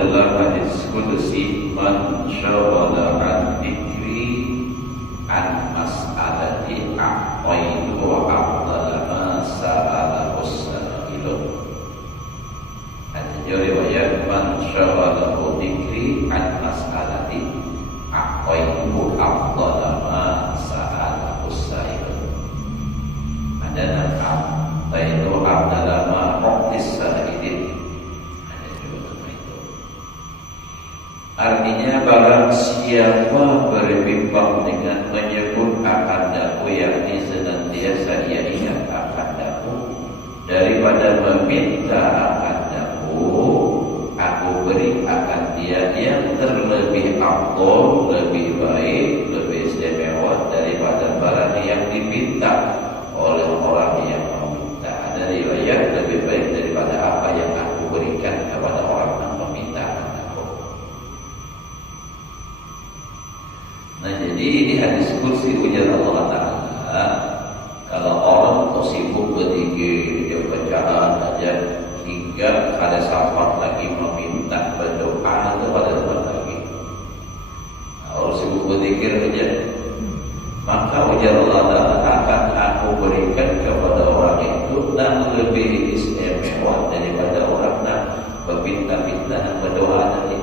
dalam hadis qudsi, man syaghala an dzikri an mas'alati a'taitu wa afdala ma sa'ala usailu. Ada riwayat man syaghala dzikri an mas'alati a'taitu afdala ma sa'ala usailu. Ada nama a'taitu afdala ma u'tisailin. Artinya barang siapa berbimbang dengan menyebut akan daku, yakni senantiasa ia ingat akan daku, daripada meminta akan daku, aku beri akan dia yang terlebih afdal, lebih baik, lebih istimewa daripada barang yang diminta oleh orang yang meminta. Ada riwayat lebih baik daripada apa yang aku berikan kepada orang yang meminta. Nah, jadi ini hadis qudsi ujar Allah Ta'ala, kalau orang tuh sibuk berzikir, dia bacaan aja hingga ada sahabat lagi meminta berdoa itu pada tempat lagi. Nah, orang sibuk berzikir aja, maka ujar Allah Ta'ala akan aku berikan kepada orang itu yang lebih istimewa daripada orang yang berminta-minta dan berdoa tadi.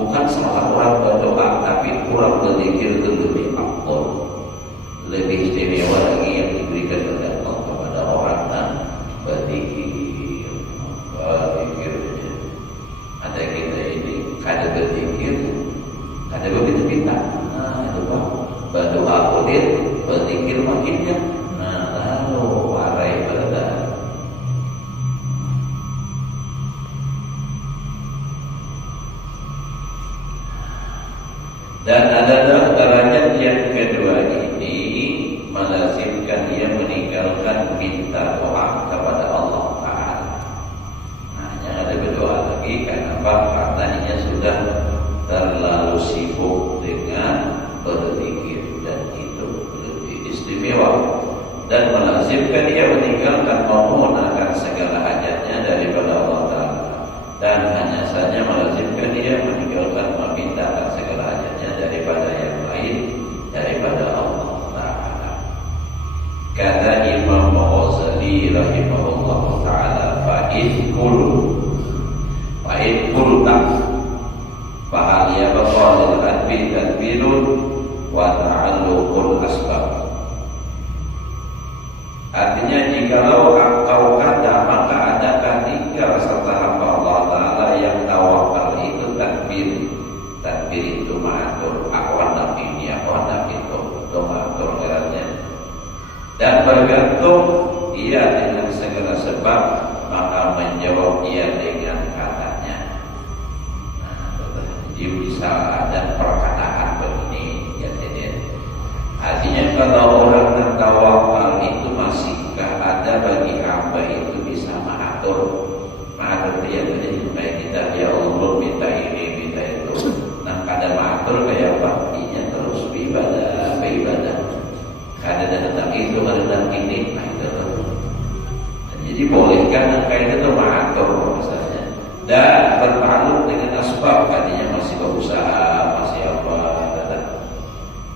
Bukan salah orang berdoa, tapi orang berzikir itu lebih afdal, lebih istimewa lagi yang diberikan oleh Allah kepada orang yang berzikir. Berzikir. Ada kita ini kada berzikir, kada berminta-minta. Nah, itu Pak. Berdoa boleh, berzikir makinnya. Nah, lalu warai berada. Dan ada derajat yang kedua ini melazimkan dia meninggalkan minta doa kepada Allah Ta'ala. Nah, yang ada berdoa lagi kenapa? Karena ia sudah terlalu sibuk dengan berzikir dan itu lebih istimewa, dan melazimkan dia meninggalkan memohonkan segala hajatnya daripada Allah Ta'ala, dan hanya saja melazimkan dia meninggalkan memintakan segala hajatnya daripada yang lain daripada Allah Ta'ala. Kata Imam Ghazali rahimahullah ta'ala, fa'in kulta fahal yabqa lil adbi tadbirun wa ta'alluqul asbab. Artinya, jikalau engkau kata, maka adakah tinggal serta hamba Allah Ta'ala yang tawakal itu tadbir. Tadbir itu mengatur awan ini, awan itu mengatur geraknya, dan bergantung ia dengan segala sebab, maka menjawab ia dengan katanya. Nah, jadi bisa ada perkataan begini, ya jadi artinya kalau orang tertawakal itu masihkah ada bagi hamba itu bisa mengatur dia tadi supaya kita, ya Allah minta ini minta itu. Nah, kadang mengatur kayak apa? Dia terus beribadah. Kadang tentang itu, kadang ini, nah itu. Jadi bolehkan kayak itu mengatur misalnya, dan bertakluk dengan asbab, katanya masih berusaha, masih apa.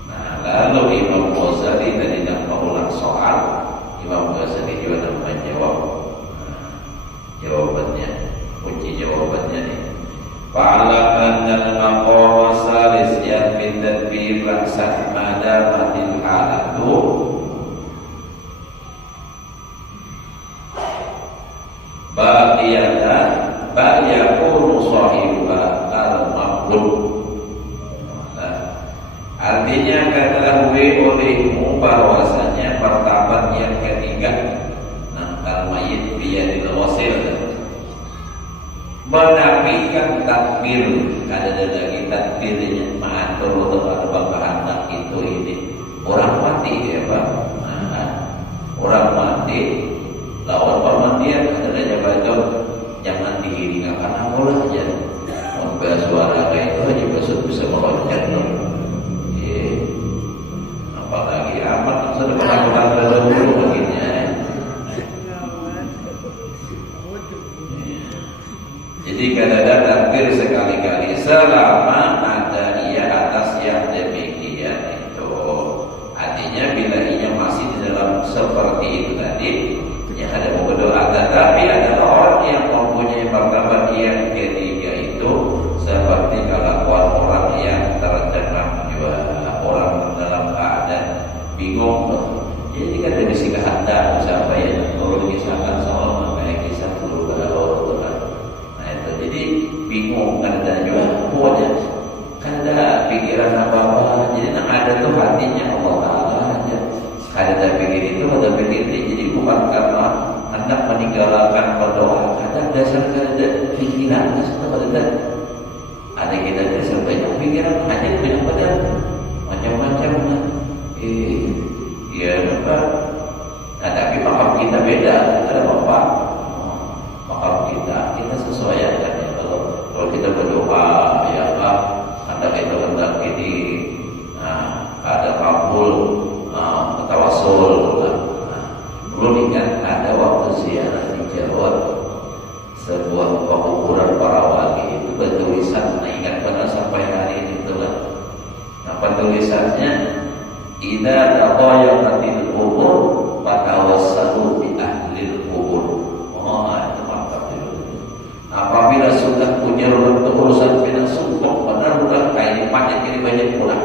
Nah, lalu Imam Ghazali tadi nak mengulang soal, Imam Ghazali juga nak menjawab. Jawabannya, kunci jawabannya nih. Fa'ala annal maqam salis yang min tadbir ra'sat madamatil halatu baqiyatan ba'yakunu sahibuha al-maqlub. Artinya, ketahui olehmu bahwasanya martabat yang ketiga, al-mayyit biyadil wasil, menafikan takbir. Ada lagi takbirnya mengatur untuk ada bahan itu ini orang mati ya Pak. Nah, orang mati lawan pemandian adanya bacot, jangan diiringakan apalah aja. Membahas suara kayak itu aja bisa meloncat loh. Apalagi amat sudah pernah terdahulu begini. Jadi kadang-kadang takbir sekali-kali selama ada ia atas yang demikian itu. Artinya bila ia masih di dalam seperti itu tadi, yang ada mau berdoa, tetapi adalah orang yang mempunyai martabat yang ketiga itu seperti kelakuan orang yang terjemah juga, orang dalam keadaan bingung loh. Jadi kan dari sisi kehendak siapa yang perlu dikisahkan soal makanya kisah perlu berlalu. Nah itu jadi bingung kan ada juga pokoknya kan ada pikiran apa-apa. Jadi nak ada tuh hatinya Allah Ta'ala aja. Ada pikir itu, ada pikir ini. Jadi bukan karena hendak meninggalkan berdoa, ada dasar ada pikiran, ada kita dasar banyak pikiran, hanya banyak badan macam-macam. Ya benar. Nah tapi makam kita beda, ada apa? Makam kita sesuaikan ya. Kalau kita berdoa, ya Allah, anda itu hendak ini, ada kabul, tawasul. Belum ingat ada waktu ziarah di Jawa, sebuah pengukuran para wali itu bertulisan, nah ingat pernah sampai hari ini itulah. Nah tulisannya, idza taqayyadatil qubur fatawassalu bi ahlil qubur. Oh, itu mantap itu. Apabila sudah punya urusan dengan sumpah, benar-benar kayak banyak ini banyak pula.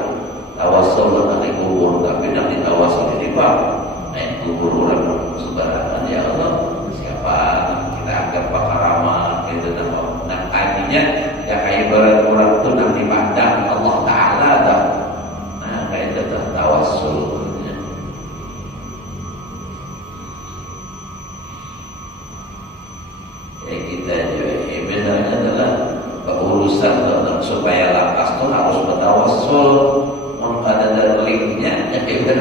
Tawassul dengan kubur, tapi nak ditawassul ini Pak. Naik kubur orang sembarangan ya Allah. Siapa kita anggap bakal ramah gitu nah artinya ya kayak berat orang itu nak dipandang Allah Ta'ala dah. Nah kayak itu tawassul. Ya kita juga benar adalah urusan supaya lakas itu harus bertawassul. Ada linknya, ya ada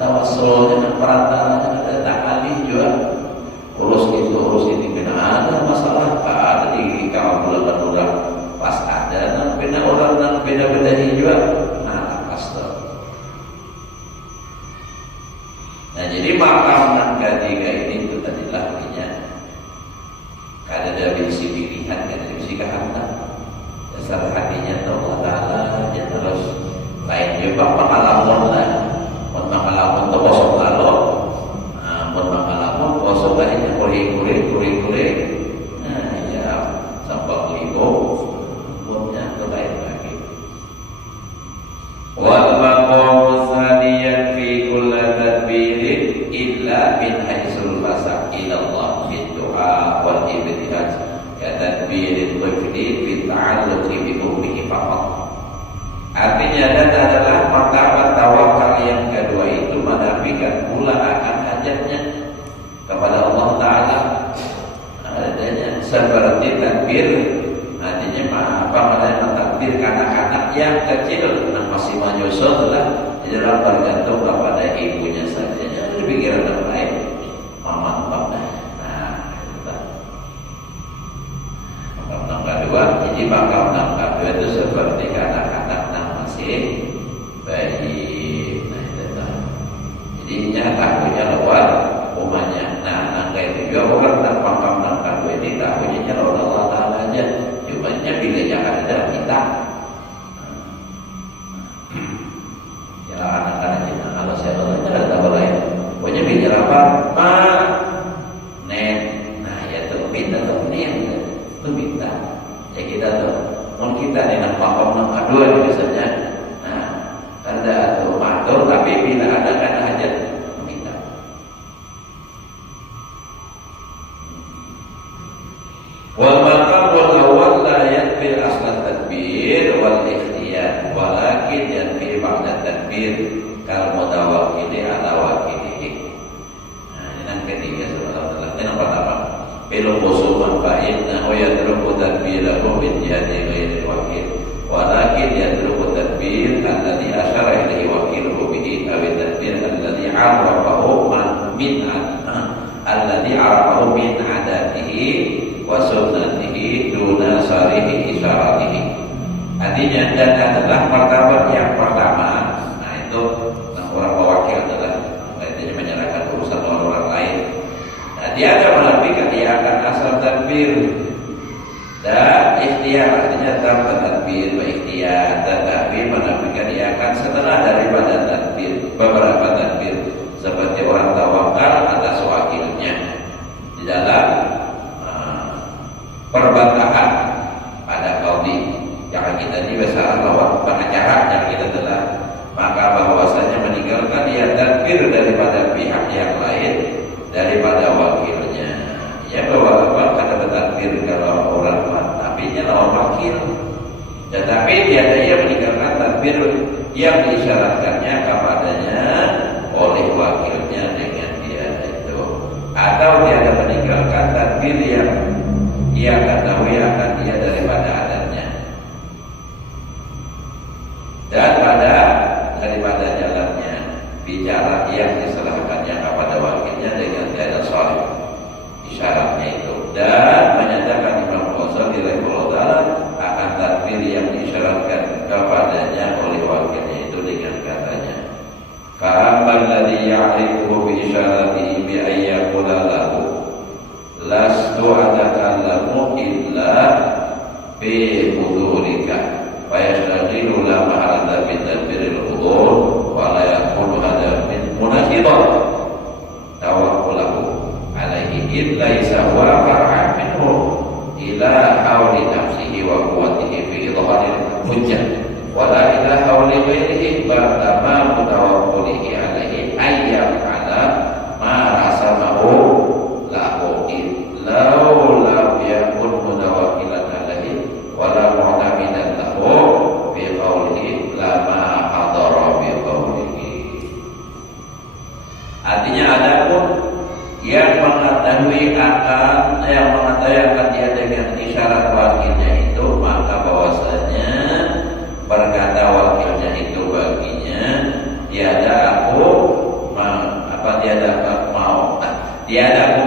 tawassul, ada perantara, ada takali juga. Urus itu, urus ini, bina ada masalah, ada di kaum bulan pas ada, dan bina orang dan beda-beda juga. Nah, pastor. Nah, jadi makam dan ketiga ini itu tadilah artinya ada dari sisi pilihan, ada dari sisi kehendak. Dasar hatinya Allah Ta'ala, dia terus lain juga pengalaman lah, pengalaman tu kosong lalu, pengalaman kosong lainnya kuring. Nah ya sampai libo, punya tu lain lagi. Wal maqam saniyan fi kulli tadbirin illa min haitsul fasaq ila Allah fi du'a wal ibtihaj ka tadbirin wafdi fi ta'alluqi bi ummihi faqat. Artinya dan adalah martabat tawakal yang kedua itu menafikan pula akan hajatnya kepada Allah Ta'ala. Adanya seperti takbir, artinya mentakbir anak-anak yang kecil yang masih menyusul lah, adalah bergantung kepada ibunya saja. Jadi pikiran yang lain, mama. Nah, itu. Makam kedua, jadi makam kedua itu seperti anak-anak baik, nah itu tahu. Jadi tahunya lewat umumnya. Nah kayak itu juga orang tanpa makam ini tahunya cara Allah Ta'ala aja. Cumanya bila jangan ada kita. Ya anak-anaknya kalau saya bertanya ada tahu lain. Pokoknya bicara apa? Nen. Nah ya itu minta tuh nen. Itu minta. Ya kita tuh. Mau kita nih makam kedua biasanya. Ada atau matur, tapi bila ada kan hajat meminta. Wal maqam wal awal la yakfi asal tadbir wal ikhtiyar, walakin yakfi ba'da tadbir kal mutawakkili ala wakilihi. Nah ini yang ketiga subhanallah. Ini yang pertama, bil khusuman fa innahu yadruku tadbirahu min jihati ghairi wakil. Walakin yadruku tadbir alladhi asyara ilaihi wakiluhu bihi aw tadbir alladhi arafahu min adatihi wa sunnatihi duna sarihi isyaratihi. Artinya dan adalah martabat yang pertama. Nah itu orang pewakil adalah artinya menyerahkan urusan orang lain. Nah dia ada menafikan dia akan asal tadbir dan ikhtiar, artinya tetap tadbir berikhtiar, tetapi menafikan ia akan setelah daripada tadbir, beberapa tadbir seperti orang tawakal atas wakilnya di dalam perbantahan pada qadhi yang kita ini biasa lawan pengacara yang kita telah, maka bahwasanya meninggalkan ia tadbir daripada pihak yang lain daripada wakilnya. Ya bahwa kata bertadbir kalau orang tapinya lawan wakil, tetapi tiada ia meninggalkan tadbir yang diisyaratkannya kepadanya oleh wakilnya dengan dia itu, atau tiada meninggalkan tadbir yang ia ketahui akan dia daripada adatnya dan daripada jalannya bicara yang diserahkannya kepada wakilnya dengan tiada sholih isyaratnya itu, dan menyatakan Imam Ghazali rahimahullah akan tadbir yang disyaratkan kepadanya oleh wakilnya itu dengan katanya, fa'ammal ladzi ya'rifuhu bi isyaratihi bi ayyaqula lahu lastu atakallamu illa bi hudurika wa yashtaghilu la mahalata bi tadbiril hudur wa la yakunu hadha min munaqidah tawakkulahu alaihi illa isawwa far'an minhu ila hawli nafsihi wa quwwatihi fi idharil hujjah wa la ila hawli ghairihi bal tamamu tawakkulihi alaihi ayyam ala ma rasamahu lahu illau lam yakun mutawakkilan alaihi wa la mu'tamidan lahu bi qawlihi lama hadara bi qawlihi. Artinya adapun yang mengetahui akan dia dengan isyarat wakilnya itu, maka bahwasanya berkata wakilnya itu baginya tiada aku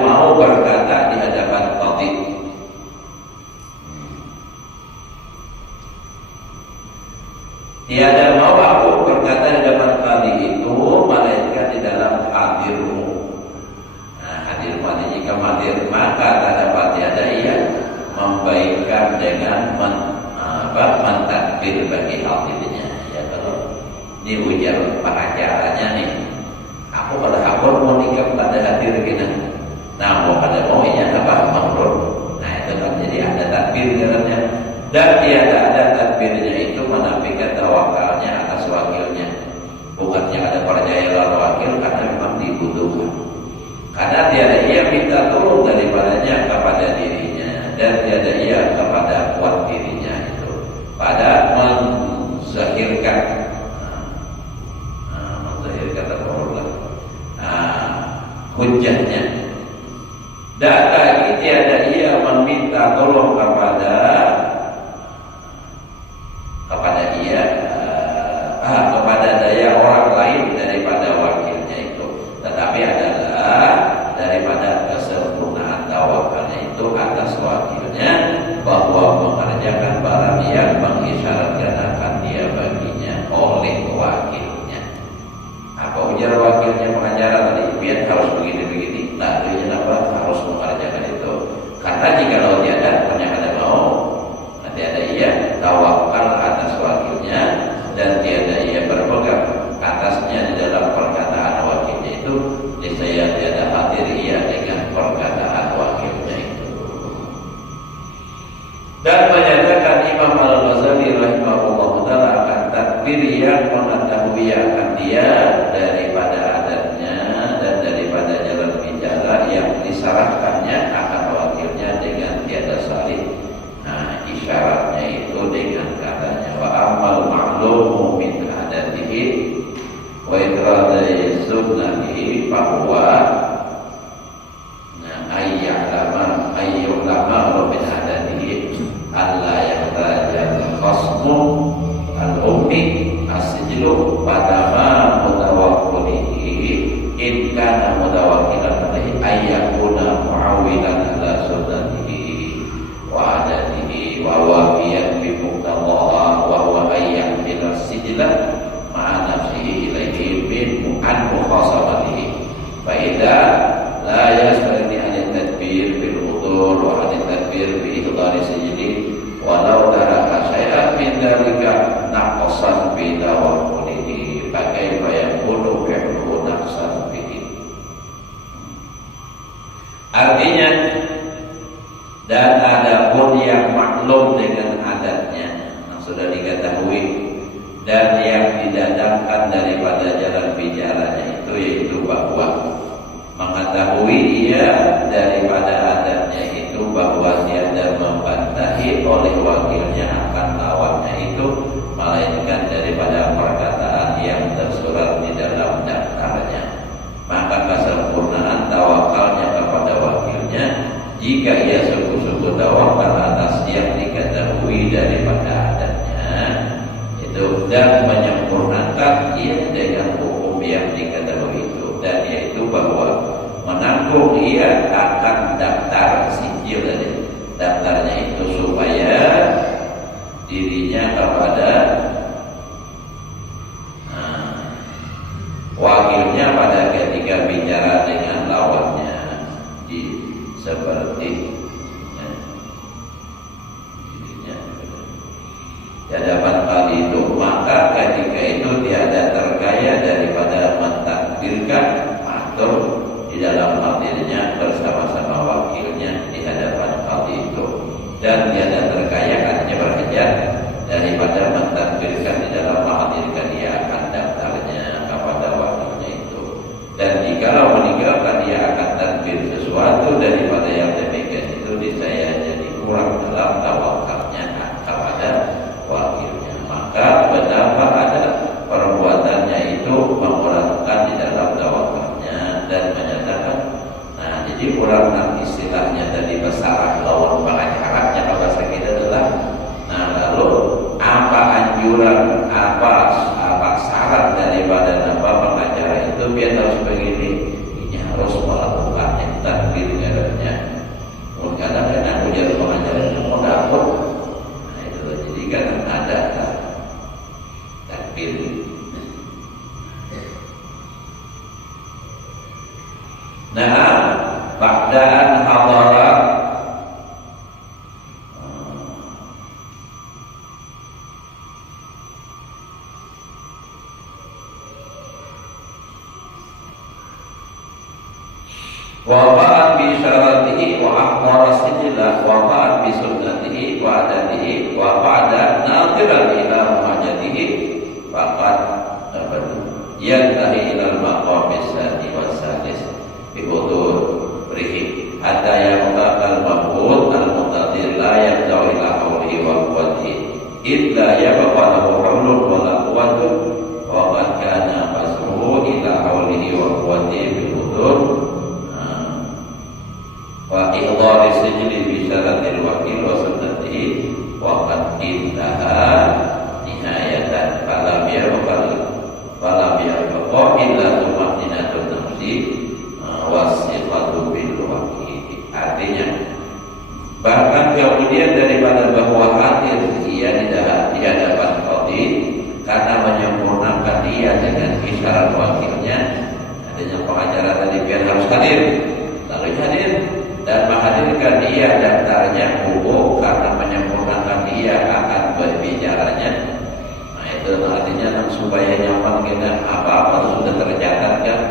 mau berkata di hadapan qadhi. Tiada mau aku berkata di hadapan qadhi itu melainkan di dalam hadirmu. Hadir mati jika hadir maka tak dapat tiada ia membaikkan dengan mentadbir bagi hadirnya. Ya kalau ini ujar pengacaranya nih, aku pada hadir mau nikah pada hadir gini, nah mau pada mau ini apa makruf. Nah itu kan jadi ada tadbir dalamnya, dan tiada ada tadbirnya itu menafikan tawakalnya atas wakilnya. Bukannya ada percaya lawan wakil karena memang dibutuhkan. Karena tiada ia minta tolong daripadanya kepada dirinya, dan tiada ia kepada kuat dirinya itu pada menzahirkan hujahnya, dan lagi tiada ia meminta tolong kepada daya orang lain daripada wakilnya itu, tetapi adalah daripada kesempurnaan tawakalnya itu atas wakilnya, bahwa mengerjakan barang yang mengisyaratkan akan dia baginya oleh wakilnya. Apa ujar wakilnya pengacara tadi? Biar harus begini-begini. Tak apa harus mengerjakan itu. Karena jika kalau tiada, ternyata mau, nanti ada ia tawakal atas wakilnya, dan tiada ia berpegang atasnya di dalam perkataan wakilnya itu, niscaya tiada hadir ia dengan perkataan wakilnya itu. Dan menyatakan Imam Al-Ghazali rahimahullah taala akan tadbir yang mengetahui akan dia daripada adatnya dan daripada jalan bicara yang disarankannya akan wakilnya dengan tiada salih. Nah, isyaratnya itu dengan katanya wa amal ma'lumu min adatihi wa ikradai sunnatihi bahwa ayyulama min adatihi alla yahtaja khasmu al-ummi as-sijlu padama mutawakkulihi in kana mutawakkilan alaihi ayyakuna mu'awilan ala sunnatihi wa adatihi wa wafiyan bi muqtadaha wa huwa ayyahmila as-sijla ma'a nafsihi ilaihi min mukhasamatihi fa idza la yastagni an tadbir bil hudur wa an tadbir bi ihdari sijli walau taraka adatnya yang sudah diketahui, dan yang didatangkan daripada jalan bicaranya itu yaitu bahwa mengetahui ia daripada adatnya itu bahwa tiada membantahi oleh wakilnya akan lawannya itu, melainkan daripada perkataan yang tersurat di dalam daftarnya. Maka kesempurnaan tawakalnya kepada wakilnya jika ia sungguh-sungguh tawakal atas yang diketahui daripada adatnya itu, dan menyempurnakan ia dengan hukum yang diketahui itu, dan yaitu bahwa menanggung ia akan daftar sijil tadi, daftarnya itu supaya dirinya kepada wakilnya pada ketika bicara dengan lawannya di seperti di hadapan kali itu, maka ketika itu tiada terkaya daripada mentakdirkan atau di dalam hadirnya bersama-sama wakilnya di hadapan kali itu, dan tiada terkaya artinya berhajar daripada mentakdirkan di dalam menghadirkan dia akan daftarnya kepada wakilnya itu, dan jikalau meninggalkan dia akan takdir sesuatu daripada yang demikian itu niscaya jadi kurang dalam tawakalnya kepada wakilnya. Maka betapa ada perbuatannya itu mengurangkan di dalam tawakalnya dan menyatakan, nah jadi kurang istilahnya tadi besar lawan pengacaranya kalau bahasa kita adalah, nah lalu apa anjuran, apa syarat daripada nama pengacara itu biar harus begini, ini harus melakukan yang takdir katanya. Kadang-kadang aku jadi pengacara itu mau dapat, nah itu jadi kan ada takdir. Nah, ba'daan hadarat wafa'an bi syaratihi wa akhbara sijillah wafa'an bi sunnatihi wa adatihi wa ba'da nadiran ila muhajatihi faqad yantahi ila al-maqamis sani wa salis bihudur rihi hatta yamtaqal mabud al-muqtadir la yajau ila hawlihi wa quwwatihi illa yabqa lahu hawlun wa la quwwatun wa qad kana masruhu ila hawlihi wa quwwatihi bihudur wa ihdari sijli bi syaratil wakil wa sunnatihi wa qad intaha nihayatan falam yabqa illa tumaninatun nafsi wasifatu bil wakil. Artinya bahkan kemudian daripada bahwa hadir ia di hadapan qadhi karena menyempurnakan dia dengan isyarat wakilnya, adanya pengacara tadi biar harus hadir, lalu hadir dan menghadirkan dia daftarnya hukum karena menyempurnakan dia akan berbicaranya. Nah itu artinya supaya nyaman kita apa-apa sudah tercatat kan.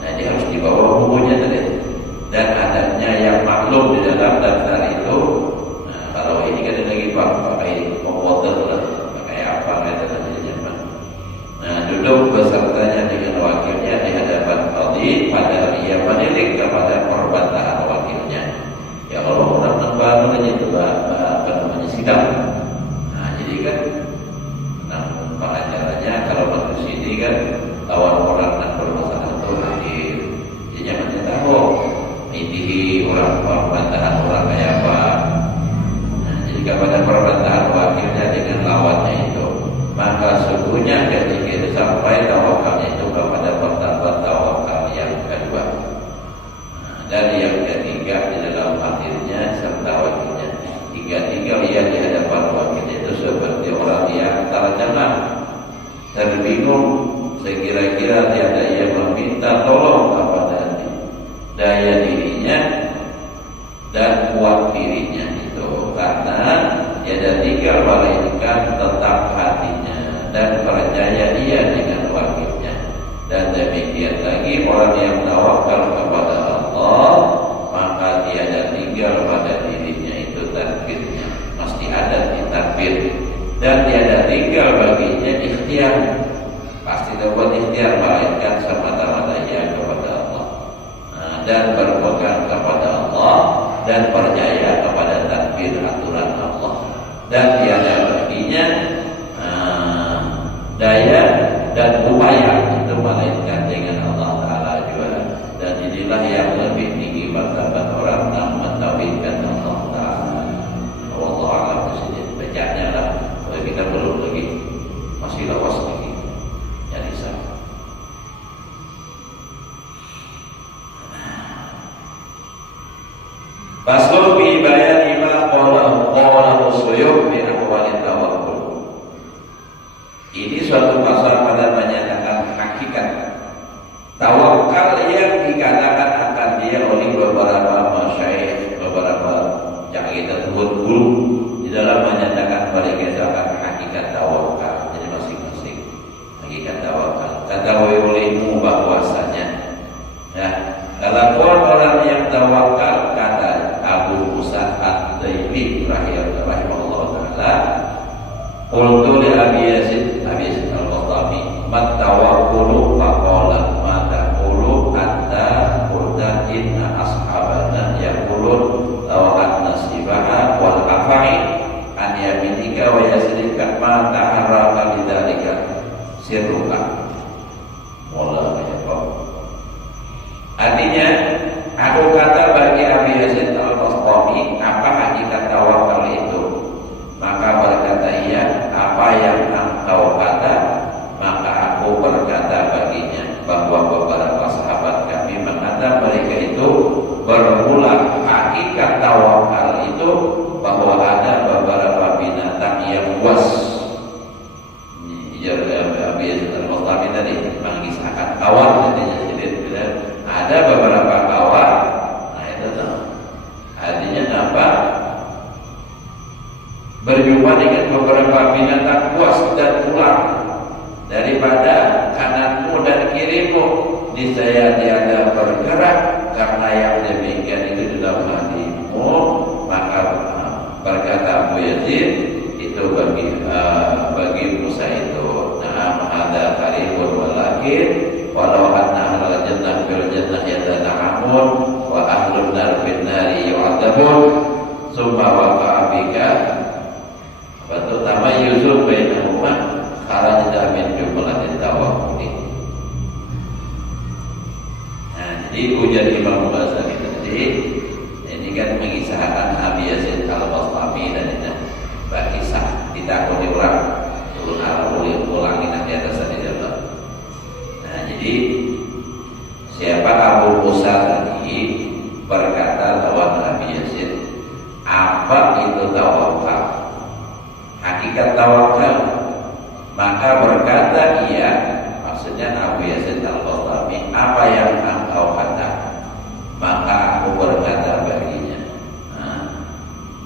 Nah dia harus dibawa bukunya tadi, dan adanya yang maklum di dalam daftar itu. Nah kalau ini kan lagi pakai komputer lah, pakai apa gitu nyaman. Nah duduk besertanya dengan wakilnya di hadapan qadhi padahal ia menilik kepada perbantahan wakilnya. Ya kalau orang baru aja itu apa namanya sidang. Nah jadi kan pengacaranya kalau masuk sini kan lawan orang nak bermasalah itu hadir. Jadi macam tahu intihi orang perbantahan orang kayak apa. Nah jadi kepada perbantahan wakilnya dengan lawannya itu, maka sesungguhnya ketika itu sampai tawakalnya itu kepada pertama tawakal yang kedua. Dan yang ketiga di dalam hadirnya serta wakilnya. Tiga-tiga yang di hadapan wakilnya itu seperti orang yang terjengah, terbingung, sekira-kira tiada yang meminta tolong kepada daya dirinya dan kuat dirinya itu, karena tiada tinggal melainkan tetap hatinya dan percaya dia dengan wakilnya. Dan demikian lagi orang yang tawakal kepada Allah, maka tiada tinggal pada dirinya itu takdirnya, mesti ada di takdir tadbir, dan tiada tinggal baginya ikhtiar. Pasti dapat ikhtiar, melainkan semata-mata ia kepada Allah, dan berpegang kepada Allah, dan percaya kepada tadbir aturan Allah, dan tiada baginya daya dan upaya itu melainkan dengan Allah Ta'ala juga. Dan inilah yang lebih tinggi martabat orang yang mentauhidkan Allah Ta'ala. Wallahu a'lam bishawab. Bacanya lah, kalau kita belum lagi, masih lawas lagi jadi sah. Faslu bi bayani ma qala usyuyukh bi ahwali tawakkul. Ini suatu pasal pada menyatakan hakikat tawakal yang dikatakan akan dia oleh beberapa masyayikh, beberapa yang kita sebut guru di dalam menyatakan mereka akan hakikat tawakal. Jadi masing-masing hakikat tawakal. Ketahui olehmu bahwasanya, ya, kalau orang yang tawakal, kata Abu Musa At-Taimi rahimahullah taala, qultu li Abi Yazid Al-Bastami, mat tawakkulu faqala ma taqulu hatta qulta inna ashabana yaqulun law nasibaha wal afai an yaminika wa yasrika ma taharraka bidzalika sirruka. Wallahu a'lam. Artinya, aku kata bagi Abi Yazid Al-Bastami, apa hakikat tawakal itu? Maka berkata ia, apa yang engkau kata? Maka aku berkata baginya bahwa beberapa sahabat kami mengatakan mereka itu bermula hakikat tawakal itu bahwa ada beberapa binatang yang buas. Abi Yazid Al-Bastami tadi mengisahkan kawan, ada beberapa kawan. Nah itu tuh artinya apa? Berjumpa dengan beberapa binatang buas dan ular, daripada kananmu dan kirimu niscaya tiada bergerak, karena yang demikian itu di dalam hatimu. Maka berkata Abu Yazid itu bagi Musa itu, nah ada karibun walakin walau anna ahlal jannah bil jannah yatana'amun wa ahlun nar bin nari yu'adzabun summa waqa'a bika wa tamayyuzun bainahuma kharajna min jumlatit tawakkuli. Nah, jadi ujar Imam Ghazali tadi ini kan mengisahkan Abi Yazid Al-Bastami dan ini berkisah ditakuni orang turun ulangin di atas di dalam. Nah, jadi siapa Abu Musa tadi berkata lawan Abi Yazid, apa itu tawakal? Hakikat tawakal. Maka berkata ia, maksudnya Abu Yazid Al-Bastami, apa yang engkau kata? Maka aku berkata baginya. Nah,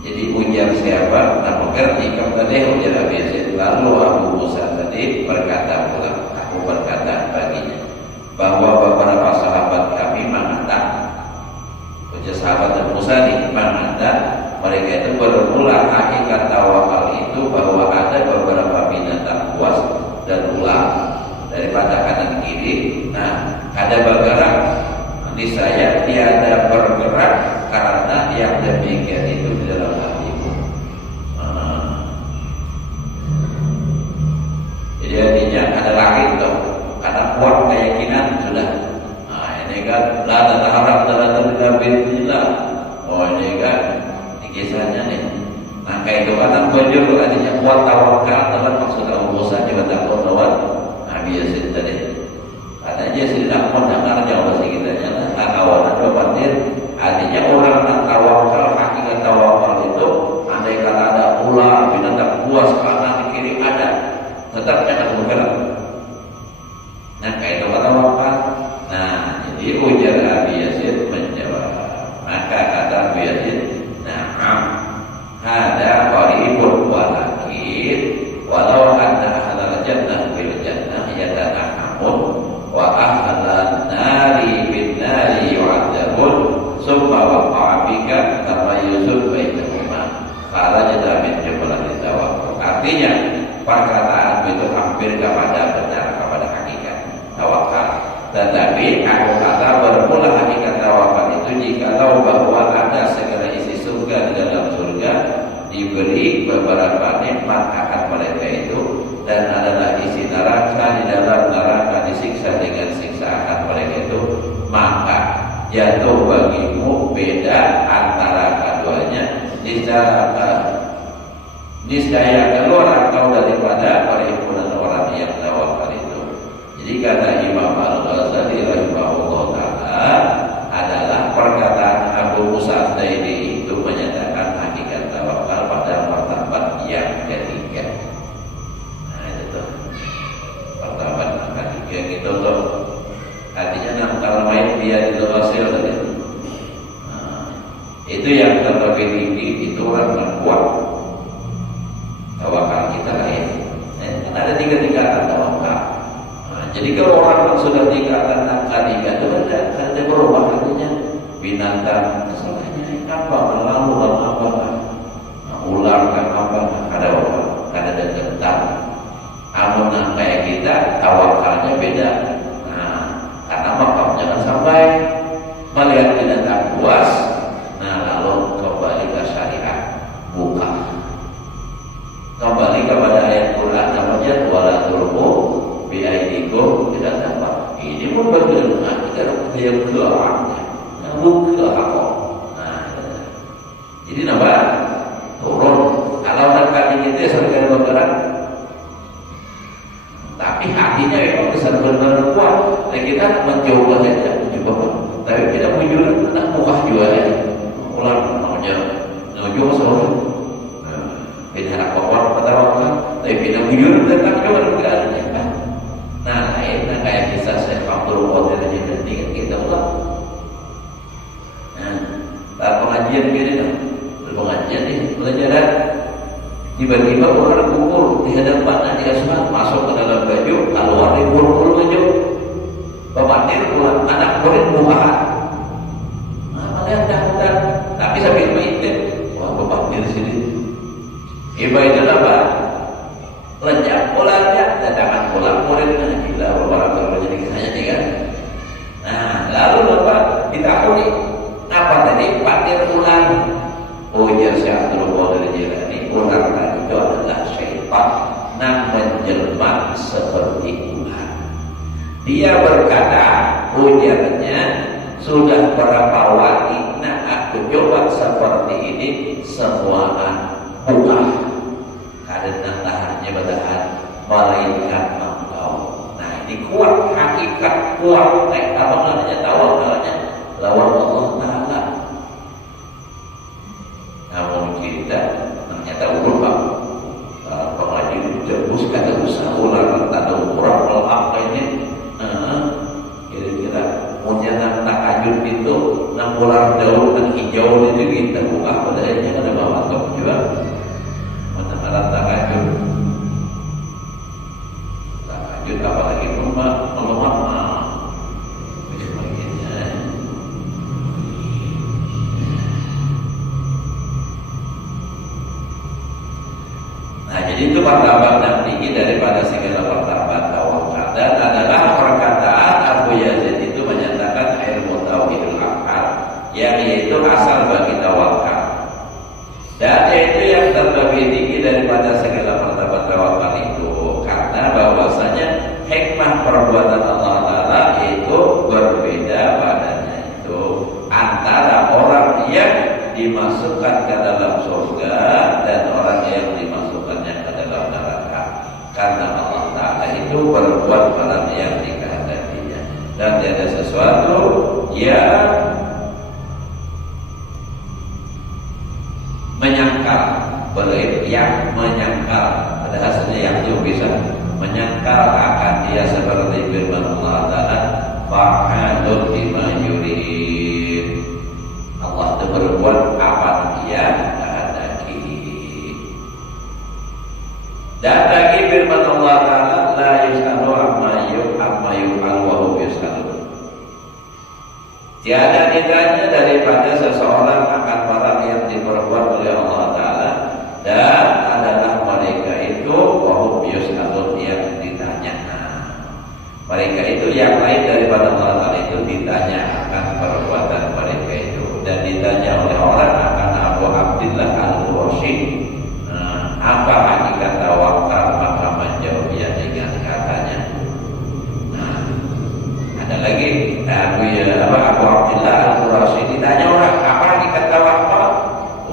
jadi ujar siapa? Nah, mengerti tadi ujar Abi Yazid. Lalu Abu Musa tadi berkata pula, aku berkata baginya bahwa beberapa sahabat kami mengatakan, ujar sahabat Abu Musa ini mengatakan mereka itu bermula hakikat tawakal itu bahwa ada beberapa binatang buas dan ular daripada kanan kiri. Nah, ada bergerak, niscaya tiada bergerak karena yang demikian itu di dalam hatimu. Jadi artinya ada langit dong, karena kuat keyakinan sudah. Nah, ini kan la tataharrak dalam billah. Oh, ini kan kisahnya nih. Nah, kayak itu kan bujur artinya kuat tawakal dalam maksud Abu Musa juga takut lawan Abi Yazid tadi. Ada aja sih tidak mendengar jawab kita nya kawan atau batin. Artinya orang yang tawakal, hakikat tawakal itu andai kata ada ular, binatang buas kanan kiri ada, tetap jangan bergerak. Nah, kayak itu kata tawakal. Nah, jadi ujar Abi Yazid menjawab. Maka kata Abi Yazid, na'am, hada qaribun walakin walau anna ahlal jannah bil jannah yatana'amun wa ahlan nari bin nari yu'adzabun summa waqa'a bika tamayyuzun bainahuma kharajna min jumlatit tawakkul. Artinya perkataan itu hampir kepada benar, kepada hakikat tawakal. Tetapi aku kata bermula hakikat tawakal itu jika tahu bahwa ada segala isi surga di dalam surga, diberi beberapa nikmat akan mereka itu, dan adalah isi neraka di dalam neraka, disiksa dengan siksaan mereka itu, maka jatuh bagimu beda antara keduanya, niscaya keluar atau daripada perhimpunan orang yang tawakal itu. Jadi kata Imam Al-Ghazali rahimahullah ta'ala adalah perkataan Abu Musa Ad-Daili itu menyatakan hakikat tawakal pada martabat yang ketiga. Nah itu tuh martabat ketiga gitu tuh. Artinya kalau main biar itu hasil tadi. Nah, itu yang terlebih tinggi itu orang yang kuat. Tawakal kita lah ya. Kan ada 3 tingkatan tawakal. Nah, jadi kalau orang yang sudah tingkatan angka 3 itu ada berubah artinya binatang kesalahnya apa lalu apa ular kan apa ada orang ada kentang. Amun kayak kita tawakalnya beda. Karena makam jangan sampai melihat binatang buas, nah lalu kembali ke syariat, buka. Kembali kepada ayat Quran namanya wala tulqu bi aidikum ila tahluka. Ini pun berkenaan dengan yang kearahnya, buka apa. Nah, jadi nambah turun. Kalau nak kaki kita sampai bergerak, tapi hatinya memang besar benar-benar kuat. Dan kita mencoba saja, tapi tidak mujur, nak muka juga ya. Ulang namanya, nujur selalu. Beda nak kawan pertama, tapi tidak mujur tetap juga negaranya. Nah, lain kayak kisah saya Abdul Qadir aja dengan kita ulang. Nah, pengajian begini dah, pengajian ni pelajaran. Tiba-tiba orang kumpul di hadapan Nabi Asma, masuk ke dalam baju, keluar di bulu baju, bapak pulang, anak murid bukaan. Malah dah, tapi sambil mengintip, wah bapak di sini. Iba itu apa? Lenyap pulangnya, datangkan pulang muridnya, gila bapak kalau jadi kisahnya nih kan. Nah, lalu bapak ditakuni, apa tadi? Patir ulang. Oh ya, saya Abdul Qadir Jilani, orang itu adalah syaitan yang menjelma seperti Tuhan. Dia berkata, ujarnya sudah berapa wali, nah aku coba seperti ini semua bukan karena tahannya bertahan melainkan engkau. Nah ini kuat hakikat kuat, apa namanya tawakalnya lawan Allah Taala. Namun kita ternyata ulama pengajian jebus kata usaha ulang tanda ukuran apa ini kira-kira punya nak ajur itu 6 bulan daun dan hijau itu kita buka padanya ada bawa top juga mana tak ajur apalagi melemah itu martabat yang tinggi daripada segala martabat tawakal, dan adalah perkataan Abu Yazid itu menyatakan ilmu tauhidul akal yang yaitu asal bagi tawakal, dan itu yang terlebih tinggi daripada segala martabat tawakal itu karena bahwasanya hikmah perbuatan Allah Taala itu berbeda padanya itu antara orang yang dimasukkan ke dalam surga dan orang yang dimasukkannya ke dalam neraka, karena Allah Ta'ala itu berbuat pada yang dikehendakinya, dan tidak ada sesuatu yang menyangkal, yang menyangkal, pada hasilnya yang itu bisa menyangkal akan dia seperti firman Allah Ta'ala fa'alun lima yurid. Allah itu berbuat apa dia kehendaki. Dan lagi firman Allah Ta'ala la yus'alu amma yuf'al wa hum yus'alun. Tiada ditanya daripada seseorang akan barang yang diperbuat oleh Allah Ta'ala, dan adalah mereka itu Mereka itu yang lain daripada Allah Ta'ala itu ditanya akan perbuatan mereka itu, dan ditanya oleh orang akan Abu Abdillah Al-Qurashi, apa hakikat tawakal, maka menjawab ya dengan katanya. Nah, ada lagi Abu Abdillah Al-Qurashi ditanya orang apa hakikat tawakal,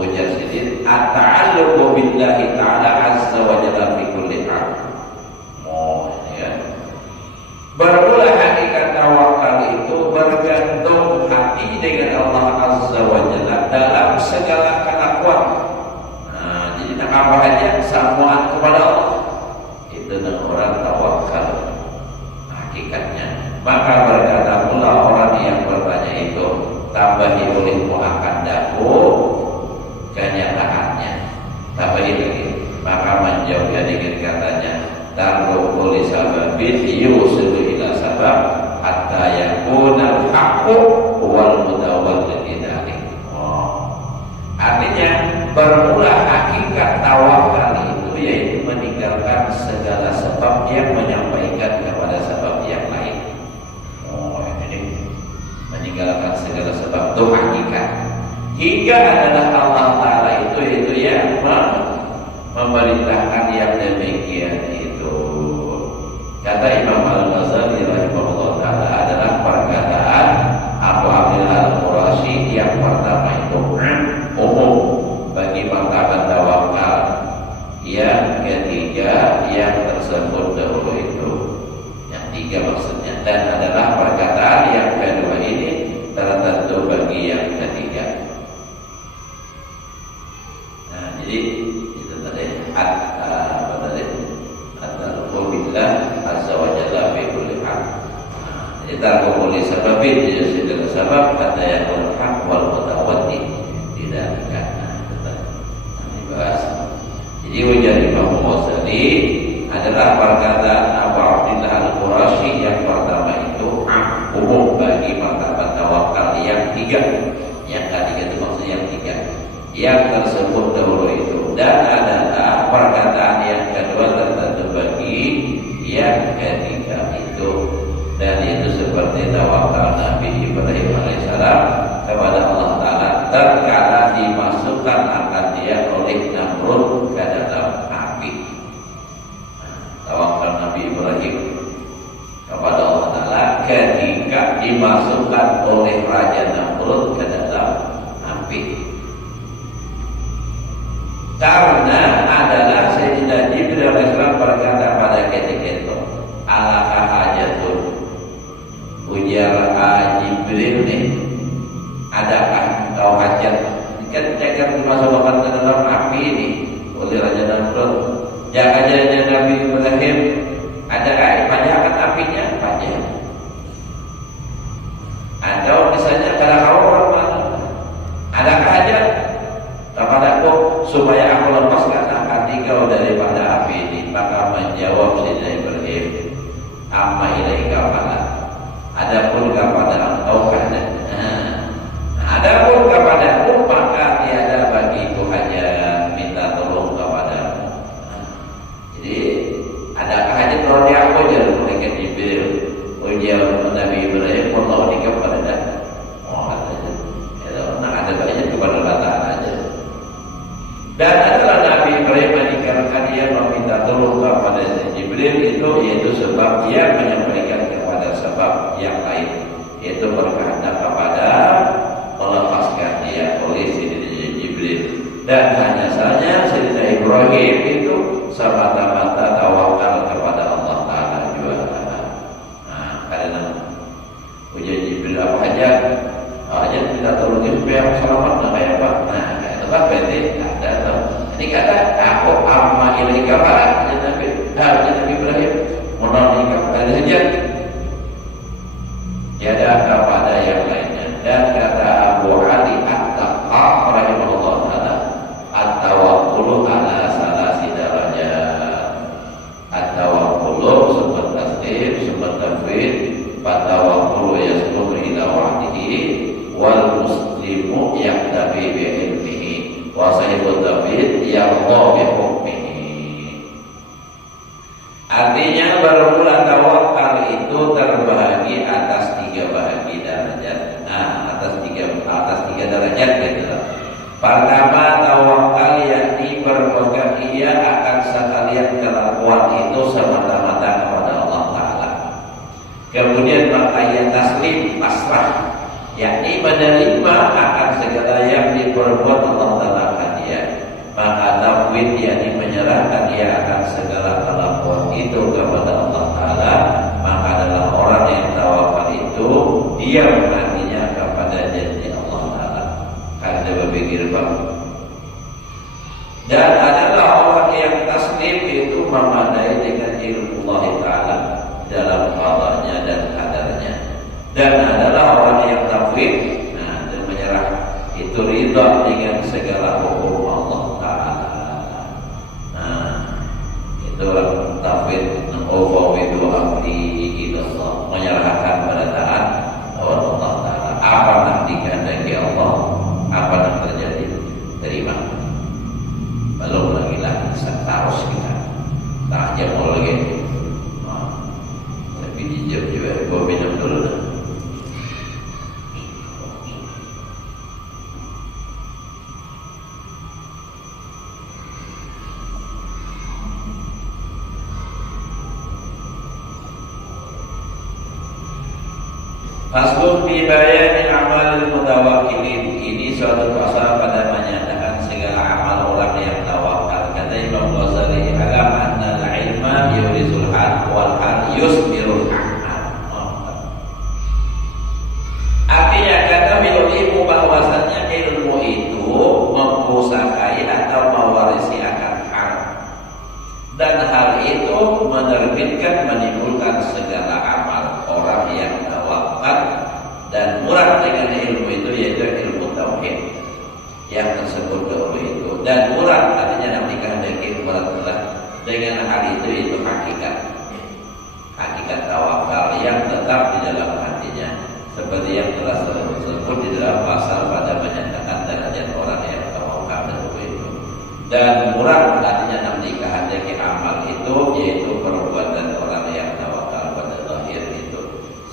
ujar sedikit, at-ta'alluqu billahi ta'ala azza wa jalla fi kulli hal. Bermula hakikat tawakal itu bergantung hati dengan Allah Azza wa Jalla dalam segala kelakuan. Nah, jadi apa aja samuan kepada Allah itu orang tawakal hakikatnya. Maka berkata pula orang yang bertanya itu, tambahi olehmu akan daku kenyataannya. Tambahi lagi, maka menjawabnya dengan katanya, tarruqu li sababin yusilu ila sabab hatta yakuna al-haqqu wal mutawallid dzalik. Artinya bermula hakikat tawakal itu yaitu meninggalkan segala sebab yang menyampaikan kepada sebab yang lain. Ini meninggalkan segala sebab itu hakikat. Hingga adalah Allah Ta'ala itu yang memerintahkan yang demikian itu. Kata Imam Al-Ghazali rahimahullah ta'ala adalah perkataan Abu Abdillah Al-Qurashi yang pertama itu umum bagi martabat tawakal, yang ketiga yang tersebut dahulu itu, yang tiga maksudnya, dan adalah perkataan yang kedua ini tertentu bagi yang ketiga. Nah, jadi itu tadi Billah azza wa jalla fi kulli hal. Jadi tarkuli sababin jadi segala sebab kata yang hak wal mutawaddi tidak dibahas. Jadi ujar Imam Ghazali adalah perkataan Abu Abdillah Al-Qurashi yang pertama itu umum bagi martabat tawakal yang tiga. Yang ketiga itu maksudnya yang tiga yang tersebut dahulu itu, dan adalah perkataan yang kedua tertentu bagi yang ketiga itu, dan itu seperti tawakal Nabi Ibrahim alaihissalam kepada Allah Ta'ala tatkala dimasukkan akan dia oleh Namrud ke dalam api. Tawakal Nabi Ibrahim kepada Allah Ta'ala ketika dimasukkan oleh Raja Namrud ke dalam api. Karena adalah Sayyidina Jibril alaihissalam berkata pada ketika itu, alaka hajatun, ujar Jibril nih, adakah kau hajat ketika dimasukkan ke dalam api ini oleh Raja Namrud? Jangan-jangan Nabi Ibrahim ada pajakan apinya, pajak. Atau misalnya karena kau orang mana, adakah hajat kepadaku supaya aku lepaskan hati kau daripada api ini? Maka menjawab Sayyidina Ibrahim, amma ilaika fala, adapun kepada engkau kada. Adapun kepadamu maka tiada bagiku hajat minta tolong kepadamu. Jadi adakah hajat kalau dia aku jadi malaikat Jibril ujar Nabi Ibrahim Allah ini kepada dah. Ada banyak kepada Allah aja. Dan adalah Nabi Ibrahim meninggalkan dia meminta tolong kepada Jibril itu, yaitu sebab dia menyampaikan kepada sebab yang lain, yaitu berkehendak kepada melepaskan dia oleh Sayyidina Jibril. Dan hanya saja Sayyidina Ibrahim itu semata-mata tawakal kepada Allah Ta'ala juga. Nah, karena ujar Jibril apa hajat? Hajat minta tolong dia supaya aku selamat, nah kayak apa? Nah, itu kan berarti ada tuh. Ini kata aku amma ilaika fala, Nabi Ibrahim menolak kepada hajat, tiada kepada yang lainnya. Dan kata Abu Ali At-Taqqa rahimahullah ta'ala, at-tawakkulu ala salasi darajat. At-tawakkulu sumber taslim, sumber tafwid, fatawakkulu yasluhu ila wahdihi, wal muslimu yaktabi bi ilmihi, wa sahibut tafwid yaqta bi hukmihi. Artinya bermula tawakal itu itu terbahagi atas 3 bahagi derajat. Atas tiga derajat gitu. Pertama, tawakal yakni berpegang ia akan sekalian kelakuan itu semata-mata kepada Allah Ta'ala. Kemudian maka ia taslim, pasrah, yakni menerima akan segala yang diperbuat Allah Ta'ala akan dia. Maka tafwid yakni menyerahkan ia akan segala kelakuan itu kepada Allah Ta'ala. Maka adalah orang yang tawakal itu diam hatinya kepada janji Allah Ta'ala. Kan coba pikir bang. Dan adalah orang yang taslim itu memadai dengan ilmu Allah Ta'ala dalam qadanya dan qadarnya. Dan adalah orang yang tafwid, dan menyerah itu ridha dengan segala hukum Allah Ta'ala. Itu orang tafwid, nafawwidu amri ilallah, menyerahkan pada taat Allah Ta'ala. Apa yang dikehendaki Allah, apa yang terjadi, terima. Belum lagi taros kita. Tak aja mau lagi. Tapi dijawab juga, gua minum dulu dah. Faslun fi bayani amal mutawakkilin. Ini suatu pasal pada menyatakan segala amal orang yang tawakal. Kata Imam Ghazali, alam annal ilma yurisul hal wal hal yusbirul amal. Artinya kata ilmu bahwasanya ilmu itu mempusakai atau mewarisi akan hal. Dan hal itu menerbitkan, menimbulkan segala amal orang yang tawakal dan murad dengan ilmu itu, yaitu ilmu tauhid yang tersebut dahulu itu. Dan murad artinya nanti kehendaki muradlah dengan hal itu hakikat tawakal yang tetap di dalam hatinya, seperti yang telah disebut di dalam pasal pada menyatakan derajat orang yang tawakal dahulu itu. Dan murad artinya nanti kehendaki amal itu, yaitu perbuatan orang yang tawakal pada zahir itu,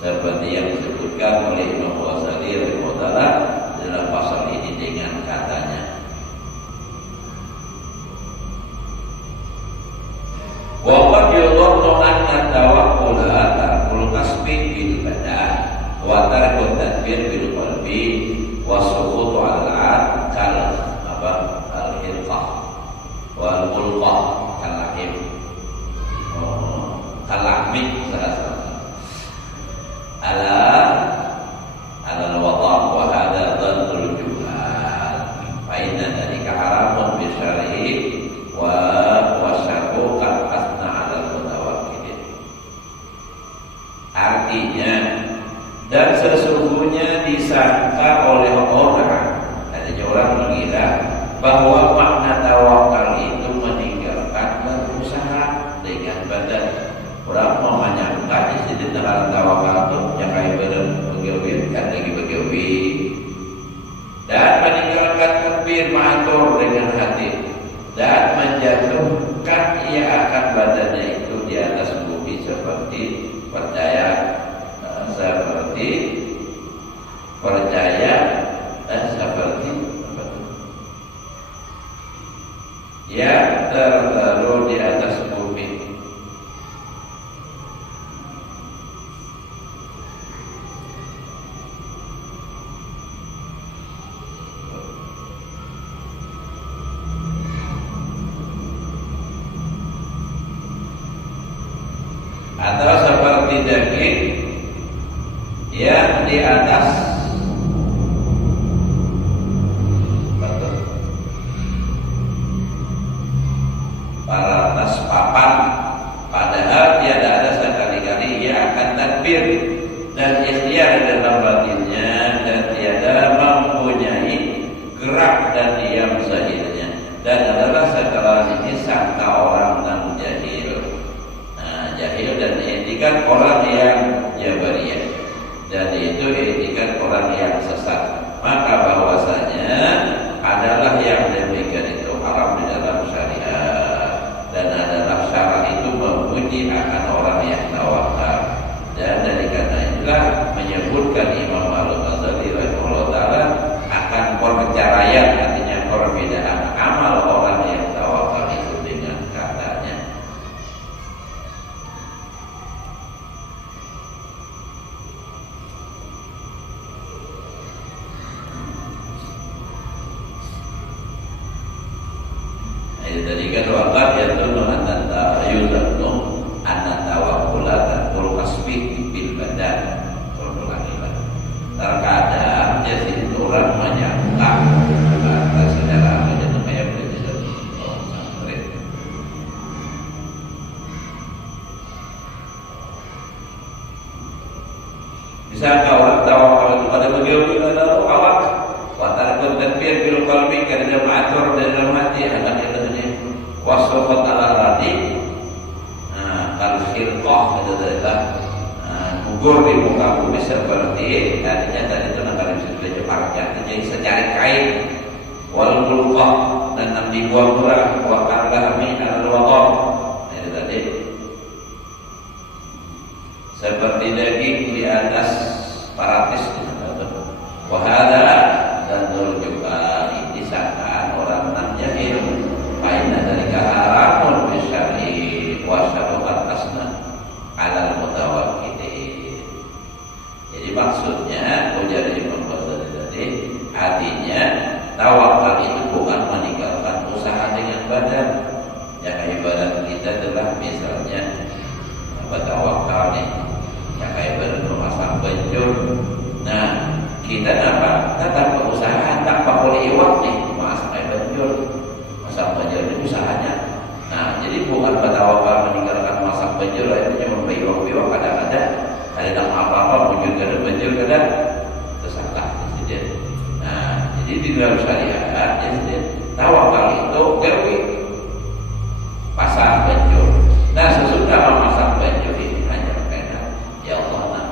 seperti yang disebutkan oleh Imam Ghazali rahimahullah dalam pasal ini dengan katanya, wa qad yudhannu anna tawakkula tarkul kasbi bil badan wa tarkut tadbir bil qalbi wa suqutu al-'ad kal al-hilqah wal mulqah kalahim kalahmi ala al-wata' wa hadha dhannul juhal fa inna dhalika haramun bi syar'i wa syar'u qad asna 'ala al-mutawakkilin. Artinya, dan sesungguhnya disangka oleh orang, adanya orang mengira bahwa makna tawakal itu meninggalkan berusaha dengan badan. Orang mau menyangka di dalam tawakal itu yang kayak bergewi kan lagi bergewi, dan meninggalkan takbir ma'atur dengan hati, dan menjatuhkan ia akan badannya itu di atas bumi seperti percaya seperti ya tertaruh di atas bumi. Atau seperti daging yang di atas atas papan, padahal tiada ada sekali-kali ia akan takbir dan ikhtiar dalam batinnya, dan tiada mempunyai gerak dan diam zahirnya, dan adalah sekarang ini sangka orang dan jahil. Jahil dan etikat orang yang jabariyah, dan itu etikat orang yang sesat. Maka bahwasanya adalah yang demikian itu haram di dalam syariat, dan adalah syarat itu memuji akan orang yang tawakal, dan tadi kan waqad yadunnu anna yudunnu anna tawakkula tatul kasbi bil badan. Terkadang jadi orang menyangka kata saudara menjadi kayak belajar pesantren. Misalkan orang tawakal itu pada beliau bila awak watar bertadbir bil qalbi karena mengatur dalam hati akan itu wasofat ala radi kal khirqah itu adalah gugur di muka bumi seperti artinya tadi itu negara bisa belajar parja jadi secari kain wal mulqah dan nabi buang murah wa kargahmi al waqaf ini tadi seperti daging di atas paratis wahada dan nul juga disangkaan orang enam jahil mainan dari keharamun bisyari wa syarubat asna alal mutawakkilin. Jadi maksudnya ujar Imam Ghazali tadi artinya tawakal itu bukan meninggalkan usaha dengan badan. Yang ibadat kita adalah misalnya bertawakal nih yang ibadat memasang penjur. Nah kita tetap berusaha tanpa boleh iwak nih memasang penjur. Masang penjur itu usahanya. Nah jadi bukan bertawakal meninggalkan memasang penjur artinya memberi iwak-iwak kadang-kadang ada apa-apa muncul kadang penjur kadang tersalah saja. Nah jadi di dalam syariat ya tawakal itu gawe pasang penjur. Nah sesudah memasang penjur ini hanya karena ya Allah nah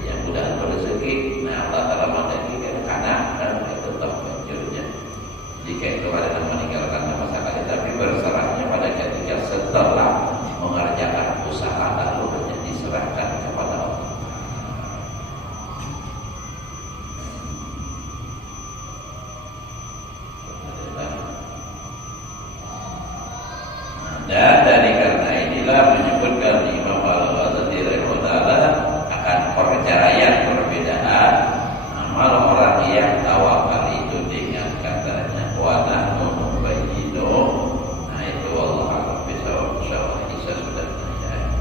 yang mudah rezeki. Nah Allah Taala mandiri karena dan itu tetap penjurnya. Jika itu ada meninggalkan masalah tapi berserahnya pada ketika setelah mengerjakan usaha lalu hanya diserahkan kepada Allah. Dan dari karena inilah menyebutkan Imam Al-Ghazali rahimahullah akan perceraian perbedaan amal orang yang tawakal itu dengan katanya wa nahnu nubayyinu. Nah itu Allah alam bisawab insyaallah Isa sudah ya.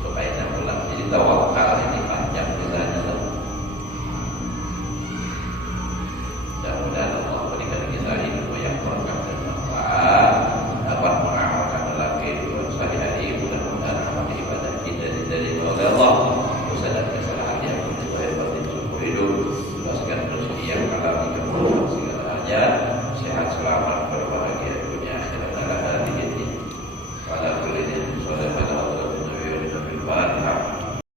Itu kaitan ulang jadi tawakal ini panjang ceritanya. Mudah-mudahan Allah berikan kita ilmu yang berkah dan manfaat dapat mengamalkan dalam kehidupan sehari-hari. Mudah-mudahan amal ibadah kita diterima oleh Allah. Dosa dan kesalahan yang kita buat di seumur hidup